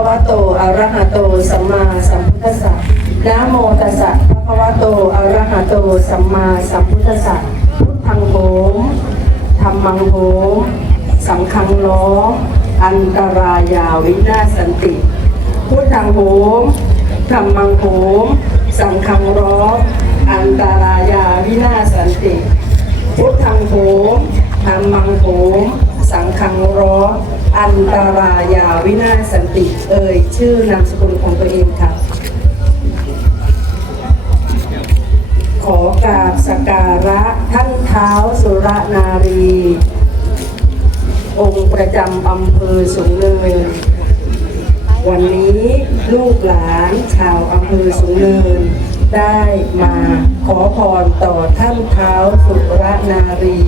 คะวะโตอะระหะโตสัมมาสัมพุทธัสสะนะโมตัสสะภะคะวะโตอะระหะโตสัมมาสัมพุทธัสสะพุทธังโหมธรรมังโหมสังฆังล้ออันตรายาวินาสันติพุทธังโหมธรรมังโหมสังฆังร้ออันตรายาวินาสันติพุทธังโหมธรรมังโหมสังฆังร้อ อันตารายาวินาศสันติ เอ่ยชื่อนามสกุลของตัวเองค่ะ ขอกราบสกการะท่านเท้าสุรนารี องค์ประจำอำเภอสูงเนิน วันนี้ลูกหลานชาวอำเภอสูงเนิน ได้มาขอพรต่อท่านเท้าสุรนารี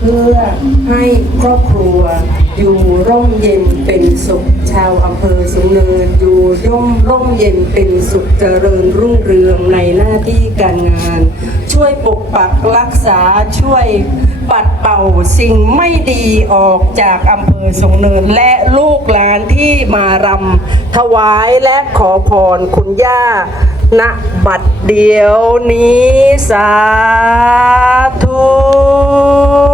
เพื่อให้ครอบครัวอยู่ร่มเย็นเป็นสุขชาวอำเภอสูงเนินอยู่ร่มร่มเย็นเป็นสุขเจริญรุ่งเรืองในหน้าที่การงาน ช่วยปกปักรักษาช่วยปัดเป่าสิ่งไม่ดีออกจากอำเภอสูงเนินและลูกหลานที่มารำถวายและขอพรคุณย่าณบัดเดียวนี้สาธุ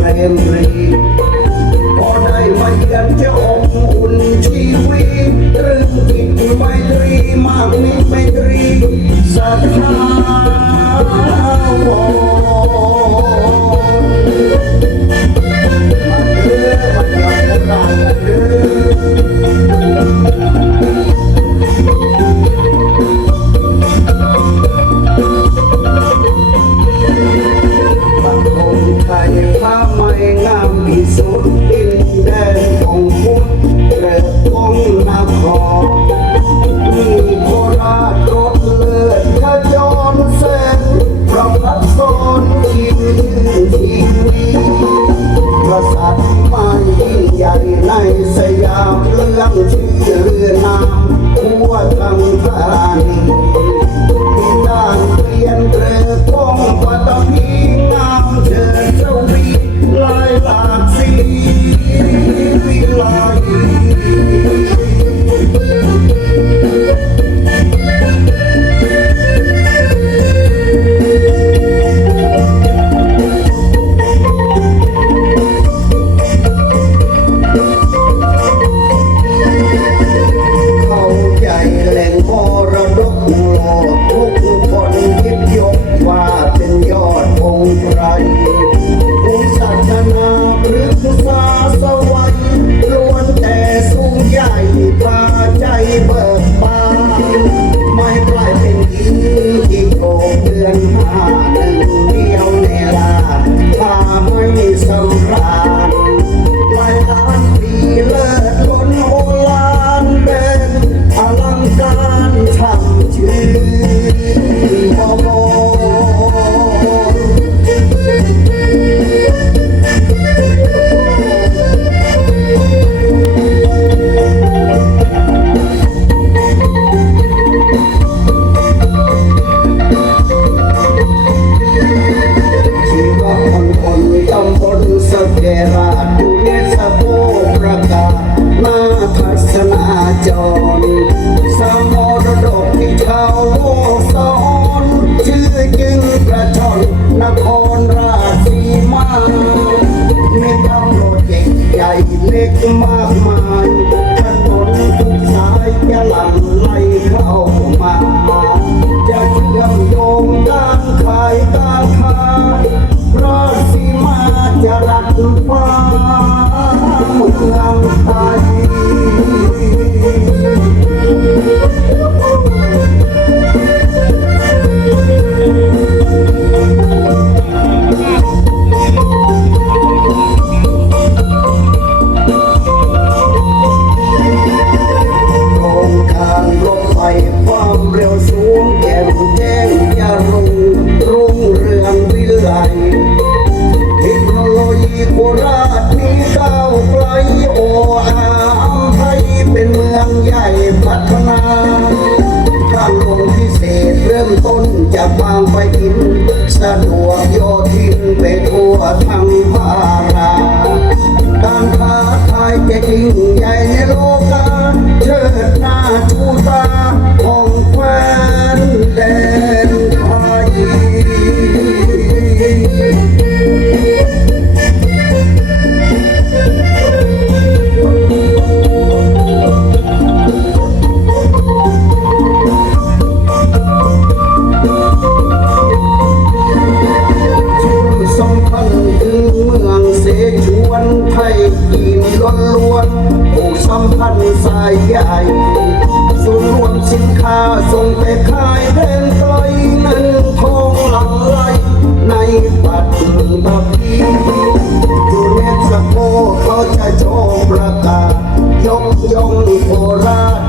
เพลงรีพอได้มาเยือนจะอบอุ่นชีวิตรื่นจิตไมตรีมากนิไมตรีสัทวมันเ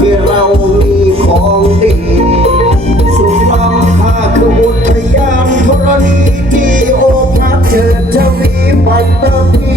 เพื่อเรามีของดีสุดล้ำค่าคืออุทยานธรณีที่โอภาสเจิดจะมีปัตตพี